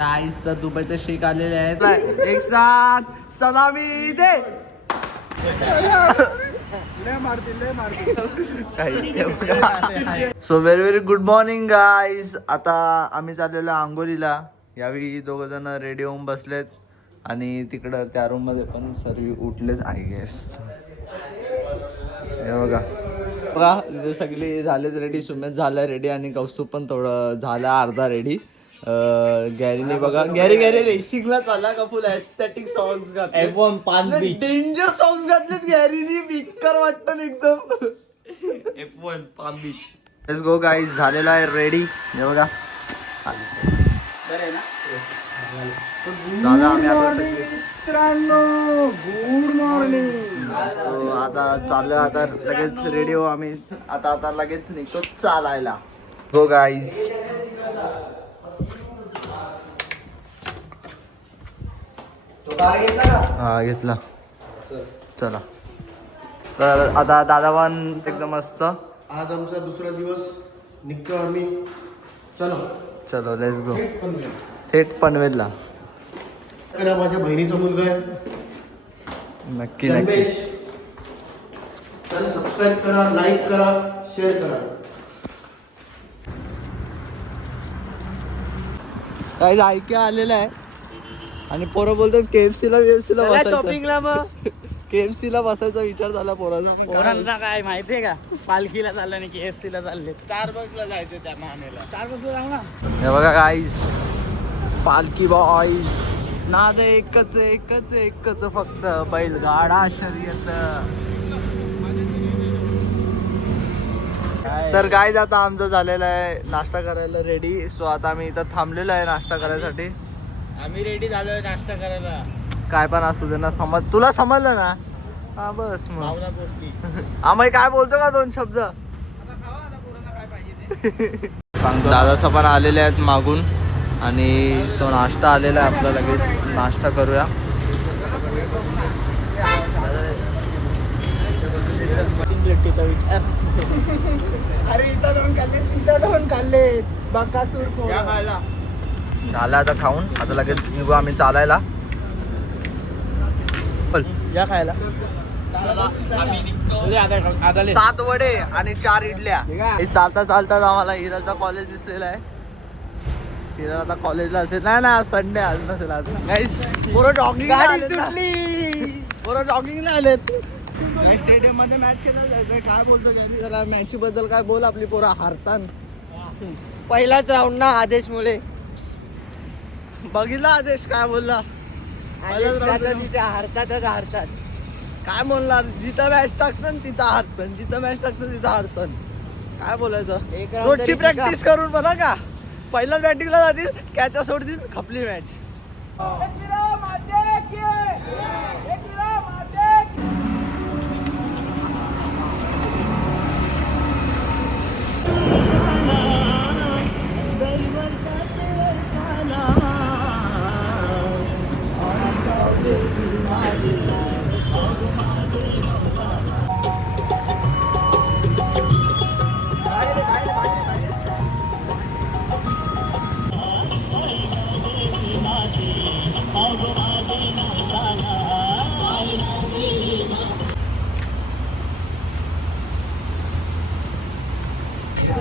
गाईस तर दुबईचे शेख आलेले आहेत. एक साथ सलामी दे. So very very good morning guys. आता आम्ही चाललेलो आंघोळीला. यावेळी दोघ जण रेडी होऊन बसलेत आणि तिकडं त्या रूम मध्ये पण सर्व उठलेत आय गेस. हे बघा बघा सगळी झालेत रेडी. सुमेश झालाय रेडी आणि कौस्तुभ पण थोडं झाला अर्धा रेडी. गॅरीने बघा गॅरी रेसिंगला चालला का फुल एस्थेटिक सॉंग्स घातले. F1 पान बीच डेंजर सॉंग्स घातलेत गॅरीने. बिक्कर वाटतं एकदम. F1 पान बीच. Let's go guys. झालेला आहे रेडी. हे बघा दादा आम्ही आता मित्रांनो गुड मॉर्निंग. सो आता चाललो. आता लगेच रेडी हो आम्ही. आता लगेच निघतो चालायला. Go guys. हा घेतला. चला तर आता दादा पण एकदम मस्त. आज आमचा दुसरा दिवस निघतो आम्ही. चलो लेट्स गो. थेट पनवेलला. माझ्या बहिणीचा मुलगा आहे नक्की जन्मेश. तर सबस्क्राईब करा, लाईक करा, शेअर करा. काही ऐक्या आलेलं आहे आणि पोरं बोलतात KFC ला शॉपिंगला. मग KFC ला बसायचा विचार झाला पोरांना. काय माहितीये का पालखीला चाललं नाही KFC ला चालले. स्टारबक्सला जायचं त्या मानेला. स्टारबक्सला जाऊ ना. हे बघा गाईज पालखी बॉईज. नाद एकच फक्त बैलगाडा शर्यत. तर गाईज आता आमचं झालेलं आहे नाश्ता करायला रेडी. सो आता आम्ही इथं थांबलेलो आहे नाश्ता करायसाठी. आम्ही रेडी झालोय नाश्ता करायला. काय पण असू दे ना. तुला समजलं ना. हा बस मग भावना पोचली. आम्ही काय बोलतो का दोन शब्द. दादाचं पण आलेले आहेत मागून आणि सो नाश्ता आलेला आहे आपला. लगेच नाश्ता करूया. अरे इथं दोन खाल्ले बकासूर खायला. झालं आता खाऊन. आता लगेच निघू आम्ही चालायला. या खायला 7 वडे आणि 4 इडल्या. हे चालता आम्हाला हिराचा कॉलेज दिसलेला आहे. हिरा आता कॉलेजला असेल. नाही ना संडे आज नसेल. आज गाईस पोरं जॉगिंगला आलेत. स्टेडियम मध्ये मॅच खेळायला जायचंय. काय बोलतो त्याला मॅच बद्दल काय बोल. आपली पोरं हारतात. पहिलाच राऊंड ना आदेश मुळे. बघितला आदेश काय बोलला. तिथे हारतात. काय बोलणार. जिथं मॅच टाकतं तिथं हारतं. जिथं मॅच टाकतं तिथं हारतं. काय बोलायचं. रोजची प्रॅक्टिस करून बघा का. पहिल्याच बॅटिंगला जातील कॅचा सोडतील खपली मॅच.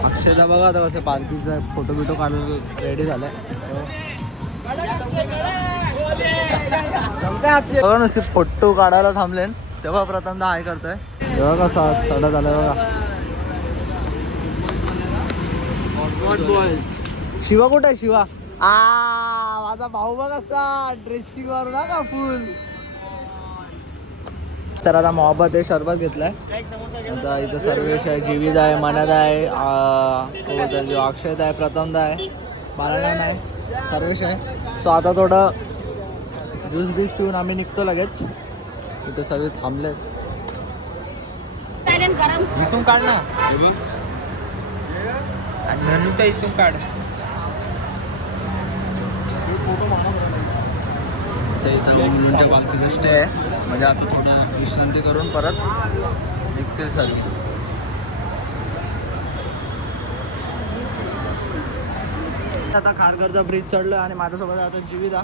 अक्षयदा बघा आता कसं पार्किंगचा फोटो बिटो काढून रेडी झालाय. बघा नुसते फोटो काढायला थांबले तेव्हा प्रथमदा हाय करतोय. तेव्हा कसा चढा झालाय बघा. शिवा कुठे आहे शिवा. माझा भाऊ बघ असा ड्रेसिंग वरून का फुल. तर आता मोहब्बत आहे शरबत घेतलाय. आता इथं सर्वेश आहे, जीवित आहे, मनाद आहे, अक्षय आहे, प्रथमदा आहे, बाळानान आहे, सर्वेश आहे. सो आता थोडं ज्यूस बीस पिऊन आम्ही निघतो लगेच. इथे सर्व थांबले. इथून काढ ना. म्हणून तर इथून काढ. मुलांच्या बालकीचं स्टे आहे. म्हणजे आता थोडं विश्रांती करून परत निघते सर्व. आता खारघरचा ब्रिज चढलो आणि माझ्यासोबत आता जीविता.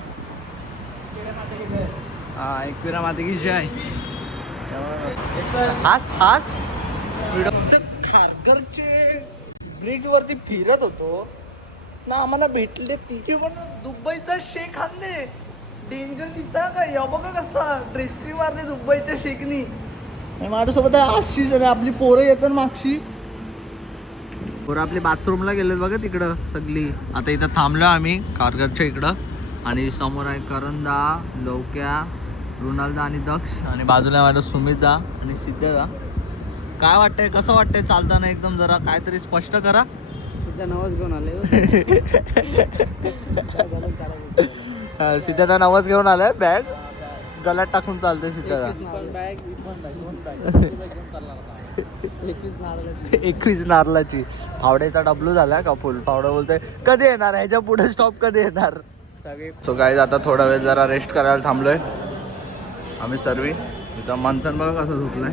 हा एकविरा माते की जय. हाच खारघरचे ब्रिज वरती फिरत होतो ना, आम्हाला भेटले तिथे पण दुबईचा शेख आणले. डेंजर दिसता का? या बघा कसा ड्रेसिंग मारले दुबईच्या शेखनी. माझ्यासोबत आशिष आणि आपली पोरं येतात मागशी. पोरं आपली बाथरूमला गेलेत बघा तिकडं सगळी. आता इथं थांबलो आम्ही खारघरच्या इकडं आणि समोर आहे करंदा, लवक्या, रुणालदा आणि दक्ष आणि बाजूला माझा सुमितदा आणि सिद्धादा. काय वाटतंय, कसं वाटतंय चालताना? एकदम जरा काहीतरी स्पष्ट करा. सध्या नवस घेऊन आले. सिद्धादा नवस घेऊन आलाय. बॅग गळ्यात टाकून चालतंय सिद्धादा. 21 नारळाची. फावड्याचा डबलू झाला का फुल. फावडा बोलतोय कधी येणार, ह्याच्या पुढे स्टॉप कधी येणार. सो गाईज आता थोडा वेळ जरा रेस्ट करायला थांबलोय आम्ही सर्व. तिथं मंथन बघा कसं झोपलाय.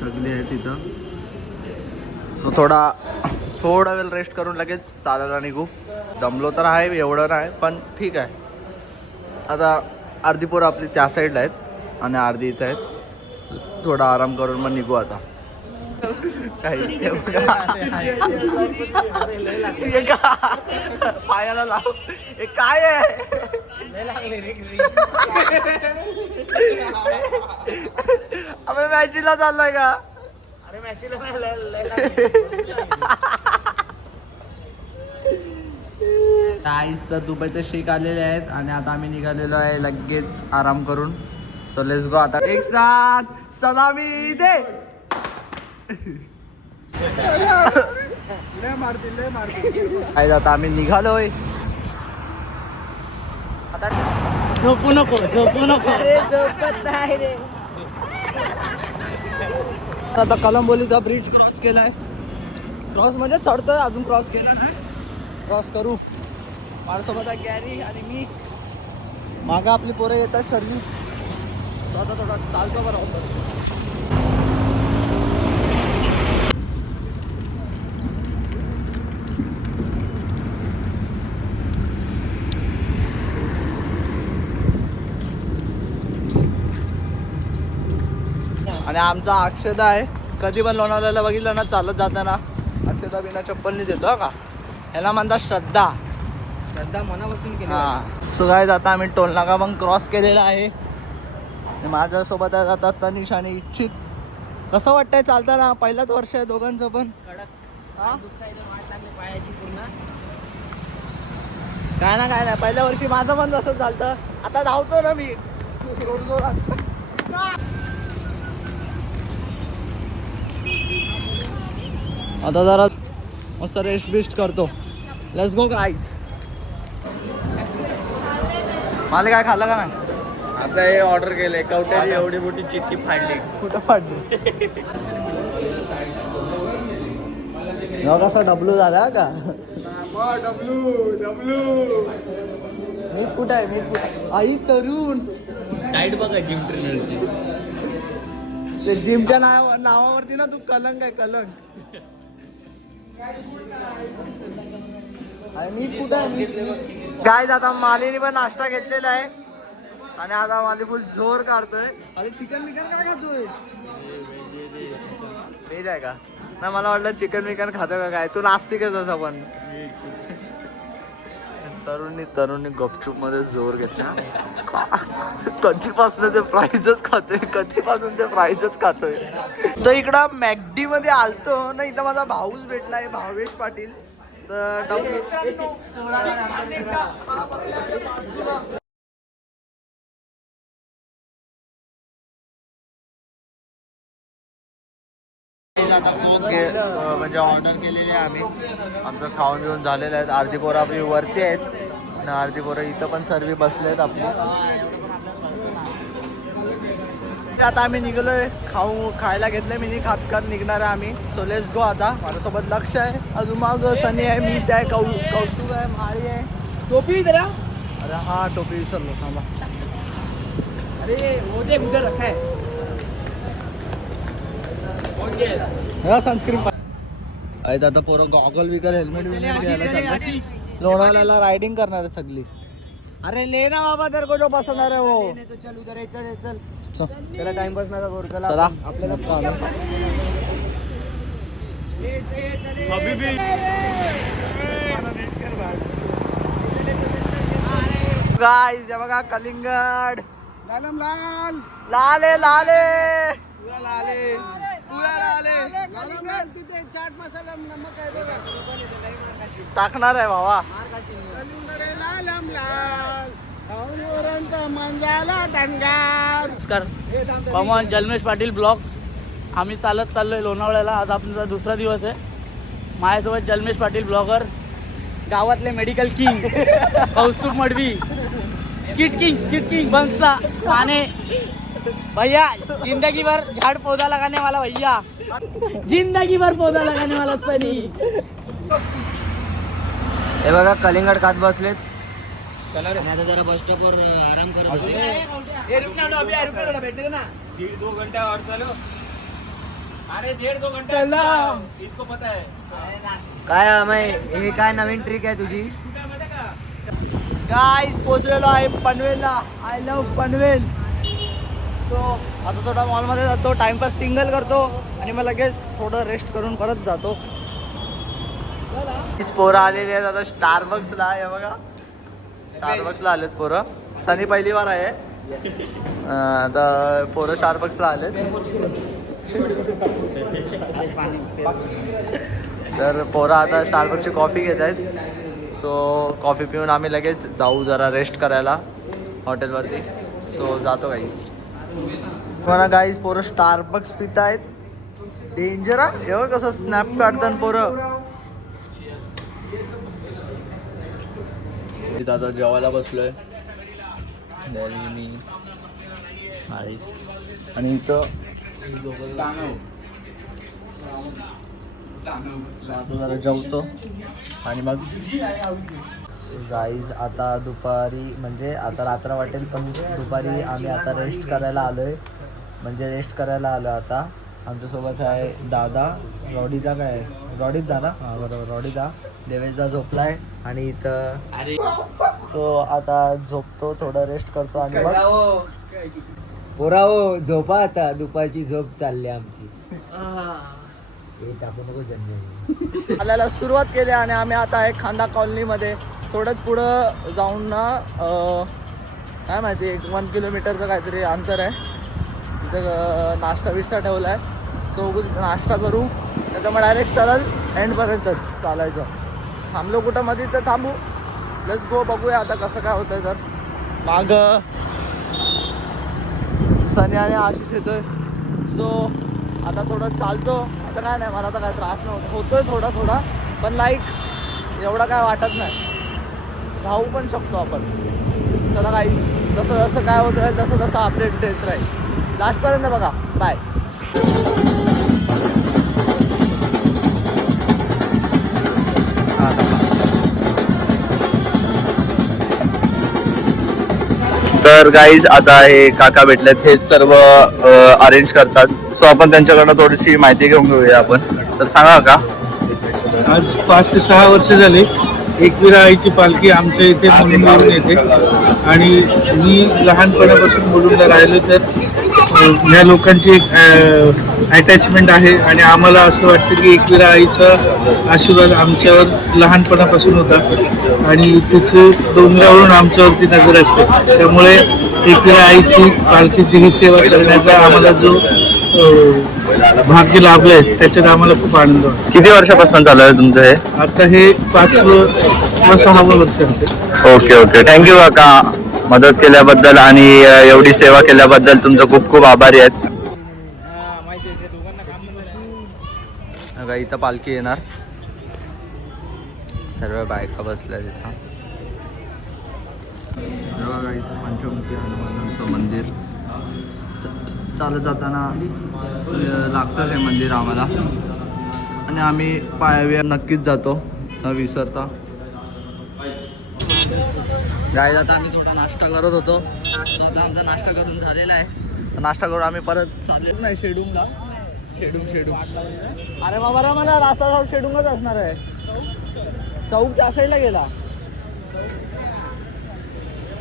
सगळी आहे तिथं. सो थोडा वेळ रेस्ट करून लगेच चालायला निघू. जमलो तर आहे, एवढं नाही पण ठीक आहे. आता अर्धी पोरं आपली त्या साईडला आहेत आणि अर्धी इथं आहेत. थोडा आराम करून मग निघू आता. पायाला लाव. हे काय आहे? आम्ही मॅचीला चाललोय का? अरे मॅचीला नाही. तर दुबईचे शेख आलेले आहेत आणि आता आम्ही निघालेलो आहे लगेच आराम करून. So let's go. आता एक साथ सलामी दे. काय आता आम्ही निघालोय. आता झोपू नको. झोपत नाही रे. आता कलंबोलीचा ब्रिज क्रॉस केलाय. क्रॉस म्हणजे चढतोय, अजून क्रॉस केला नाही. क्रॉस करू. माझ्यासोबत आहे गॅरी आणि मी. मागं आपली पोरं येतात सर्वी. स्वतः थोडा चालतो बरोबर. आणि आमचा अक्षदा आहे. कधी पण लोणावळ्याला बघितलं ना चालत जाताना अक्षदा बिना चप्पलनी देतो का. ह्याला म्हणतात श्रद्धा. श्रद्धा मनापासून केली. हां. सो गाईज आता आम्ही टोल नाका पण क्रॉस केलेला आहे. माझ्यासोबत आहे आता तनिष आणि इच्छित. कसं वाटतंय चालताना? पहिलाच वर्ष आहे दोघांचं पण. हां पायाची पूर्ण. काय नाही पहिल्या वर्षी माझं पण तसं चालतं. आता धावतो ना मी जोरात. आता जरा मस्त रेस्ट बिस्ट करतो. Let's go guys. मला काय खाल्लं का नाही? आता हे ऑर्डर केलंय. कवट्याची एवढी मोठी चिक्की फाडली. कुठं फाडली? कसा डब्लू झाला का? मीच कुठं आहे? मीच कुठं? आई तरुण. डाईट बघा जिम ट्रेनरची. ते जिमच्या नावावरती ना तू कलंक आहे, कलंक. मी कुठं आहे? काय आता मालीने पण नाश्ता घेतलेला आहे आणि आता माली फुल जोर काढतोय. अरे चिकन बिकन काय खातोय? व्हेज आहे का? नाही मला वाटलं चिकन बिकन खातो का काय. तू नास्तिकच असं पण. तरुणी गपचूप मध्ये जोर घेतला. कधीपासून ते फ्राईजच खातोय. तर इकडं मॅकडी मध्ये आलतो ना. इथं माझा भाऊच भेटलाय, भावेश पाटील. तर म्हणजे ऑर्डर केलेली आहे आम्ही. आमचं खाऊन घेऊन झालेलं आहे. अर्धी पोरं आपली वरती आहेत आणि अर्धी पोरं इथं पण सर्व बसले आहेत आपली. आता आम्ही निघलोय. खायला घेतलंय. मी खात निघणार आहे आम्ही. So let's go. आता माझ्यासोबत लक्ष आहे, अजून मग सनी आहे, मीत आहे, कौस्तुभ आहे, माळी आहे. टोपी जरा. अरे हा टोपी विसरलो. थांबा. अरे वो दे उधर रखा है. सनस्क्रीन आहेत आता पोरं गॉगल बिगल हेल्मेट लोणावळ्याला रायडिंग करणार आहे सगळी. अरे ले ना बाबा तेरे को जो पसंद आ रहा है वो. चल उधर चल चल चल. चला टाइमपास नका करू. चला चला. आपल्याला गाइस हे बघा कलिंगड लालम लाल लाले लाले पुरा लाले पुरा लाले कलिंगड तिथे चाट मसाला नमक आहे बघा. टाकणार आहे भावा. कलिंगड लालम लाल खाऊन मंजाला दंगार. नमस्कार कॉमन जल्मेश पाटील ब्लॉग्स. आम्ही चालत चाललोय लोणावळ्याला. आज आमचा दुसरा दिवस आहे. माझ्यासोबत जल्मेश पाटील ब्लॉगर, गावातले medical king Kaustubh Madvi, skit king Bansa Mane भैया. जिंदगी भर झाड पौधा लगाने वाला भैया, जिंदगी भर पौधा लगाने वाला सनी. हे बघा कलिंगड खात बसलेत. आणि आता जरा बस स्टॉपवर आराम करत होते. भेटले ना 1.5-2 घंटा और चलो. अरे 1.5-2 घंटा इसको पता है काय हे काय नवीन ट्रिक आहे तुझी? गाइस पोचलेलो आहे पनवेलला. I love Panvel. सो आता थोडा मॉलमध्ये जातो, टाइमपास टिंगल करतो आणि मग लगेच थोडं रेस्ट करून परत जातो. हीच पोरं आलेली आहेत आता स्टारबक्सला. हे बघा स्टारबक्सला आलेत पोरं. सनी पहिली बार आहे. आता पोरं स्टारबक्सला आलेत. तर पोरं आता स्टारबक्सची कॉफी घेत आहेत. सो कॉफी पिऊन आम्ही लगेच जाऊ जरा रेस्ट करायला हॉटेलवरती. सो जातो गाईस. मला गाईस पोरं स्टारबक्स पित आहेत. डेंजर आहे. एवढं कसं स्नॅप काढतात पोरं. इथं आता जेवायला बसलोय मी आणि इथं आता जरा जेवतो आणि मग गाईज आता दुपारी म्हणजे आता रात्र वाटेल पण दुपारी आम्ही आता रेस्ट करायला आलोय. म्हणजे रेस्ट करायला आलो आता. आमच्यासोबत आहे दादा रॉडीदा. काय रॉडीत दादा? हां बरोबर रॉडीदा. देवेशदा झोपलाय आणि इथं सो आता झोपतो, थोडं रेस्ट करतो आणि मग पोराओ झोपा. आता दुपारची झोप चालली आमची. टाकू नको जन्म. चालायला सुरुवात केली आणि आम्ही आता आहे खांदा कॉलनीमध्ये. थोडंच पुढं जाऊन ना काय माहिती 1 किलोमीटरचं काहीतरी अंतर आहे. तिथं नाश्ता बिष्टा ठेवला आहे. सो नाश्ता करू त्याचं मग डायरेक्ट सरळ एंडपर्यंतच चालायचं. थांबलो कुठं मध्ये तर थांबू. Let's go. बघूया आता कसं काय होतंय. तर माग सनी आणि आशिष येतोय. सो आता थोडं चालतो. आता काय नाही मला तर काय त्रास नव्हता. होतोय थोडा पण लाईक एवढा काय वाटत नाही. धावू पण शकतो आपण. चला गाईस जसं जसं काय होत राहील तसं तसं अपडेट देत राहील. लास्टपर्यंत बघा. बाय. तर गाईज आता हे काका भेटलेत. हे सर्व अरेंज करतात. सो आपण त्यांच्याकडनं थोडीशी माहिती घेऊन घेऊया आपण. तर सांगा का. आज 5 ते 6 वर्ष झाले एकविरा आईची पालखी आमच्या इथे मुलुंडवरून येते. आणि मी लहानपणापासून मुलुंडला राहिलो. तर ह्या लोकांची एक अटॅचमेंट आहे आणि आम्हाला असं वाटतं की एकविरा आईचा आशीर्वाद आमच्यावर लहानपणापासून होता आणि तिचे डोंगरावरून आमच्यावरती नजर असते. त्यामुळे एकविरा आईची पालखीची ही सेवा करण्याचा आम्हाला जो भाग्य लाभलंय त्याच्यात आम्हाला खूप आनंद वाटतो. किती वर्षापासून चालू आहे तुमचं हे? आता हे 5वं व 6वं वर्ष असेल. ओके थँक्यू काका मदत केल्याबद्दल आणि एवढी सेवा केल्याबद्दल तुमचं खूप खूप आभारी आहेत. इथं पालखी येणार. सर्व बायका बसल्या तिथं. पंचमुखी हनुमानांचं मंदिर. चालत जाताना लागतंच हे मंदिर आम्हाला आणि आम्ही पायाव्या नक्कीच जातो न विसरता. गाईज आता आम्ही थोडा नाश्ता करत होतो. सो आता आमचा नाश्ता करून झालेला आहे. नाश्ता करून आम्ही परत चाललेलो नाही शेडूमला. शेडूंग अरे बाबा मला रास्ता जाऊन शेडूंगच असणार आहे. चौक त्या साईडला गेला.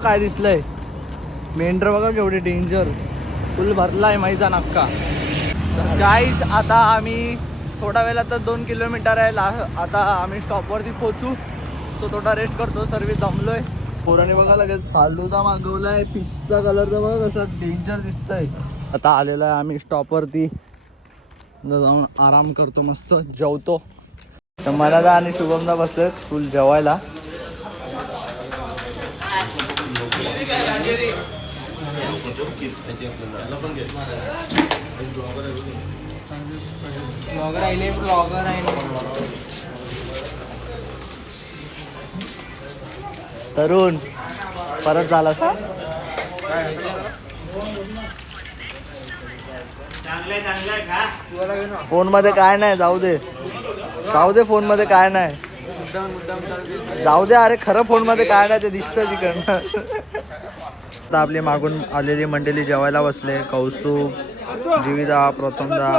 काय दिसलंय मेंढर बघा केवढे डेंजर. फुल भरलाय माहिती नक्का. तर गाईज आता आम्ही थोडा वेळ आता 2 किलोमीटर आहे. आता आम्ही स्टॉपवरती पोहोचू. सो थोडा रेस्ट करतो. सर्व दमलोय. पोराने बघा लगेच फालुदा मागवलाय. पिस्ता कलरचा बघा कसा डेंजर दिसतंय. आता आलेला आहे आम्ही स्टॉपवरती. जाऊन आराम करतो मस्त जेवतो. तर मनादा आणि शुभमदा बसतात फुल जेवायला. ब्लॉगर आहे. तरुण परत झाला सा. फोन मध्ये काय नाही. जाऊ दे फोन मध्ये काय नाही. जाऊ दे अरे खरं फोन मध्ये काय नाही ते दिसतं तिकडनं. आता आपली मागून आलेली मंडळी जेवायला बसले. कौस्तुभ, जीविदा, प्रथमदा,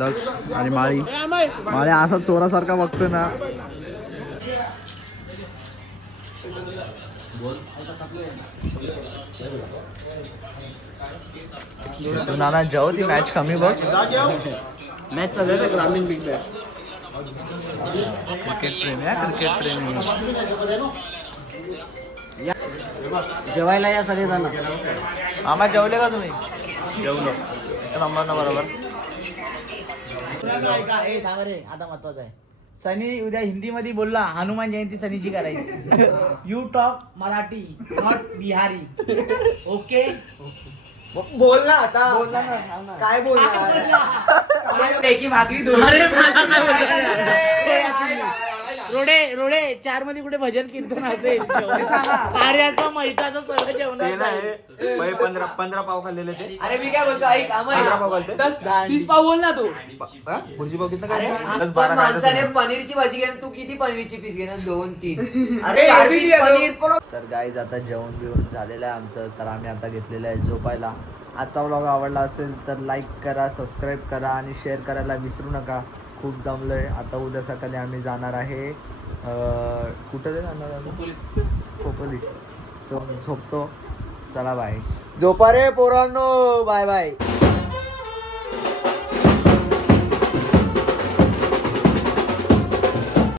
लक्ष आणि माळी. असा चोरासारखा बघतो ना. नाना जाऊ ती मॅच कमी बघ. मॅच चालू आहे ग्रामीण बिग बॅश. क्रिकेट प्रेमी क्रिकेट प्रेमी. जेवायला या सगळे जण. आम्हा जेवले का तुम्ही? जेवलो. नंबर ना बरोबर. आता महत्वाचं आहे. सनी उद्या हिंदी मध्ये बोलला हनुमान जयंती सनीची करायची. You talk Marathi not Bihari. Okay बोल ना आता. बोलला ना. काय बोलणार? की भाकरी रोडे 4 मध्ये कुठे भजन कीर्तन असेल. कार्याचं मैताचं सर्व जेवण. 15 पाव खाल्लेले ते. अरे मी काय बोलतो ऐक. 10-20 पाव बोल ना तू. भुर्जी पाव किती अरे आपण माणसाने पनीरची भाजी घेणार. तू किती पनीरची पीस घेणार? 2-3. अरे 4 पीस पनीर. तर गाईज आता जेवण बिवण झालेलं आहे आमचं. तर आम्ही आता घेतलेलं आहे झोपायला. आजचा व्लॉग आवडला असेल तर लाईक करा, सबस्क्राईब करा आणि शेअर करायला विसरू नका. खूप दमलोय. आता उद्या सकाळी आम्ही जाणार आहे कुठे जाणार आहे? खोपोली. सो झोपतो. चला बाय. झोपा रे पोरांनो. Bye bye.